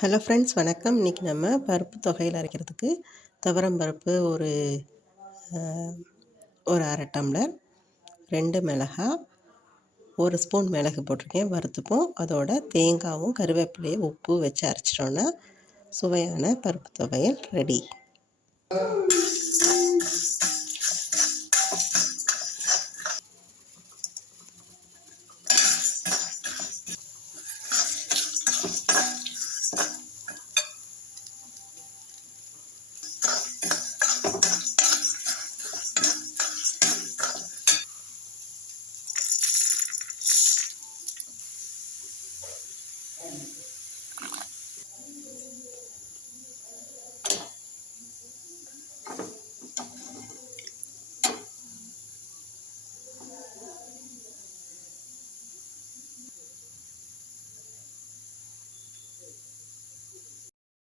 Hello friends, வணக்கம். இன்றைக்கி நம்ம பருப்பு தொகையில் அரைக்கிறதுக்கு துவரம் பருப்பு ஒரு அரை டம்ளர், 2 மிளகாய், 1 ஸ்பூன் மிளகு போட்டிருக்கேன், வறுத்துப்போம். அதோட தேங்காயும் கருவேப்பிலையும் உப்பு வச்சு அரைச்சிட்டோன்னா சுவையான பருப்பு துவையல் ரெடி.